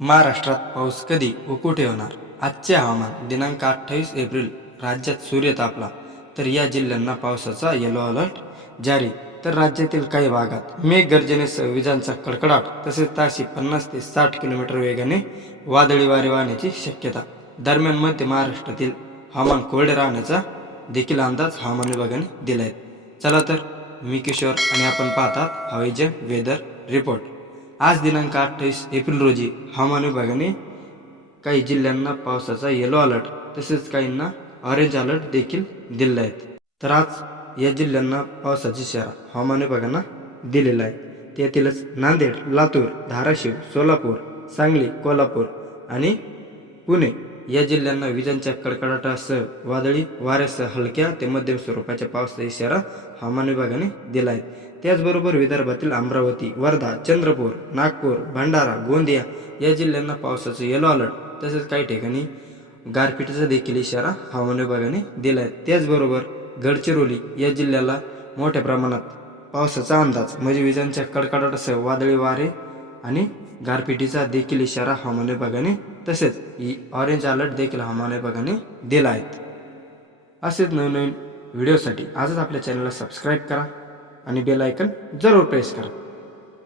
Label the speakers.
Speaker 1: महाराष्ट्रात पाऊस कधी व कुठे होणार? आजचे हवामान दिनांक अठ्ठावीस एप्रिल राज्यात सूर्य तापला तर या जिल्ह्यांना पावसाचा येलो अलर्ट जारी. तर राज्यातील काही भागात मेघगर्जनेसह विजांचा कडकडाट तसेच ताशी पन्नास ते साठ किलोमीटर वेगाने वादळी वारे वाहण्याची शक्यता. दरम्यान मध्य महाराष्ट्रातील हवामान कोरडे राहण्याचा देखील अंदाज हवामान विभागाने दिला आहे चला तर मी किशोर आणि आपण पाहतात हवाईजन वेदर रिपोर्ट. आज दिनांक अठ्ठावीस एप्रिल रोजी हवामान विभागाने काही जिल्ह्यांना पावसाचा येलो अलर्ट तसेच काहींना ऑरेंज अलर्ट देखील दिलेला आहेत. तर आज या जिल्ह्यांना पावसाची इशारा हवामान विभागानं दिलेला आहे. त्यातीलच नांदेड लातूर धाराशिव सोलापूर सांगली कोल्हापूर आणि पुणे. या जिल्ह्यांना विजांच्या कडकडाटासह वादळी वाऱ्यासह हलक्या ते मध्यम स्वरूपाच्या पावसाचा इशारा हवामान विभागाने दिला आहे त्याचबरोबर विदर्भातील अमरावती वर्धा चंद्रपूर नागपूर भंडारा गोंदिया या जिल्ह्यांना पावसाचं येलो अलर्ट तसेच काही ठिकाणी गारपिटीचा देखील इशारा हवामान विभागाने दिला आहे त्याचबरोबर गडचिरोली या जिल्ह्याला मोठ्या प्रमाणात पावसाचा अंदाज म्हणजे विजांच्या कडकडाटासह वादळी वारे आणि गारपिटीचा देखील इशारा हवामान विभागाने तसेच ही ऑरेंज अलर्ट देखील हवामान विभागाने दिला आहे. असेच नवीन नवीन व्हिडिओसाठी आजच आपल्या चॅनलला सबस्क्राईब करा आणि बेल आयकन जरूर प्रेस करा.